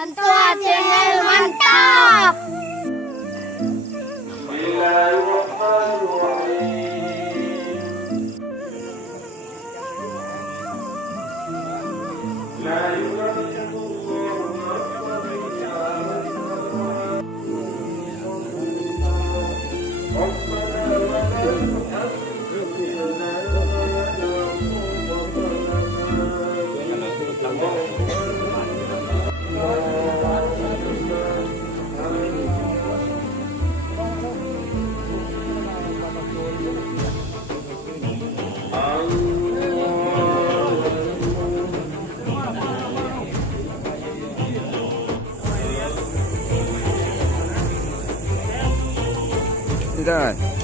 Antua Channel mantap. Tidak.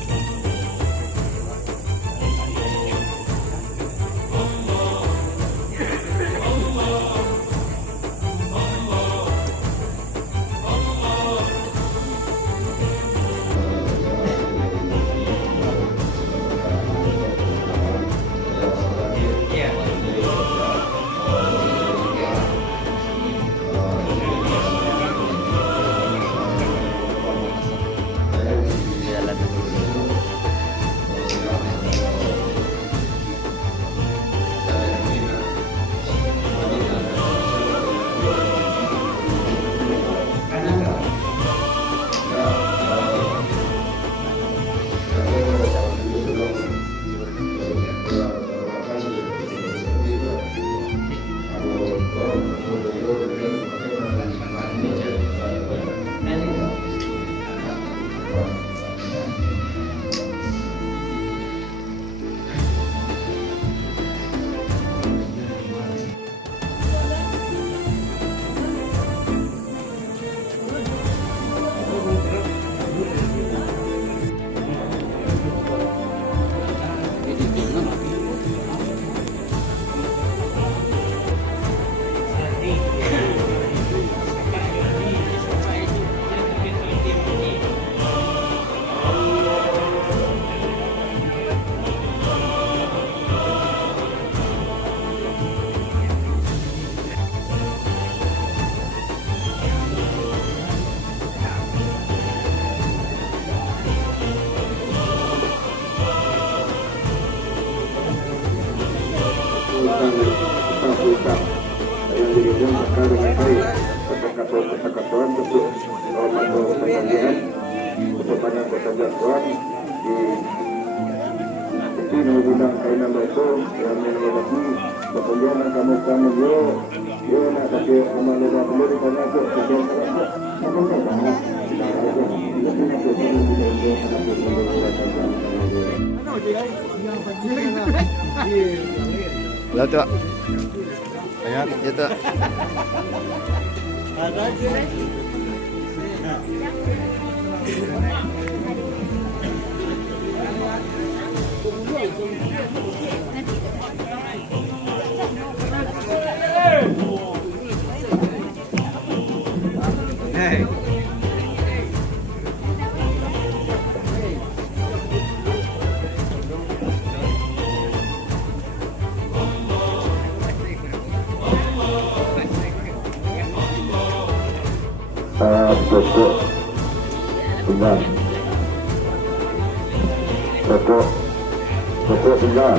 yang dirinya maka dengan baik kata-kata untuk membantu pengajian untuk banyak persatuan di sini bidang kainan itu yang menjadi pekerjaan kamu yo nak kasih amalan dulu di sana tu Lah tu. Ayat itu. Ada je. Hey. Pokok tinggal pokok tinggal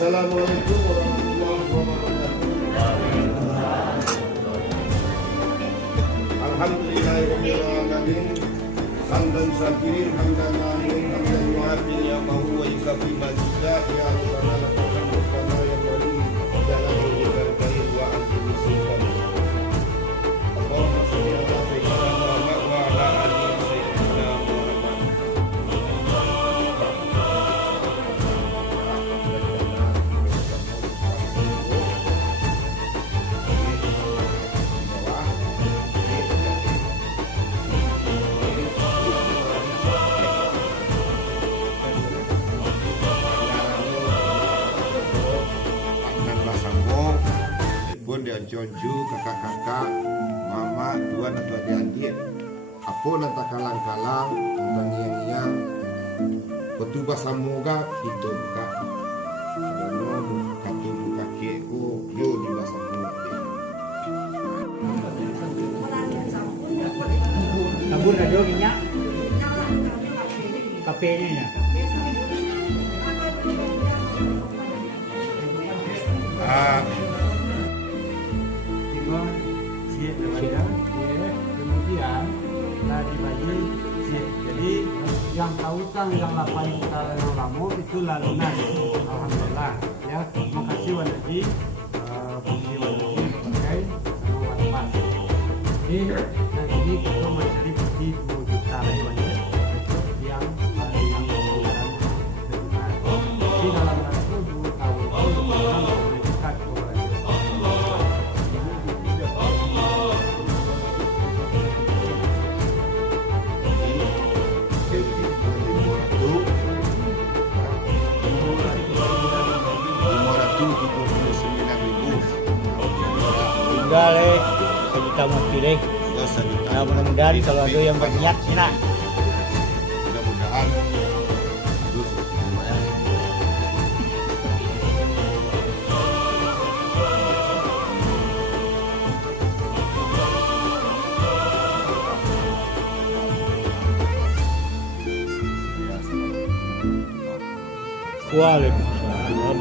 Assalamualaikum warahmatullahi wabarakatuh. Alhamdulillahirabbil alamin. Hamdan syakirin, hamdan na'imin, hamdan mu'afin ya mahu wa yukafi mazidah ya rabbana lakal hamdu kama yanbaghi li jalali wajhika wa onde-oncu, kakak-kakak, mama, tuan atau adik-adik, apa nanti kalang-kalang, tentang yang petugas samuga itu kak. Karena katu kakekku, yo juga samuga. Sabun na doon niya. Kape niya. Kemudian dari bayi jadi yang tautan yang 8 juta yang kamu itu lalunan. Alhamdulillah ya, makasih Wanaji Bukti Wanaji pakai semua pas. Ini kita mencari bukti 2 juta Wanaji yang menggunakan di dalam itu 2 tahun itu memberikan tinggal sejuta mau pilih. Nah, mudah-mudahan kalau ada yang berniat sih nak. Mudah-mudahan Waalaikumsalam.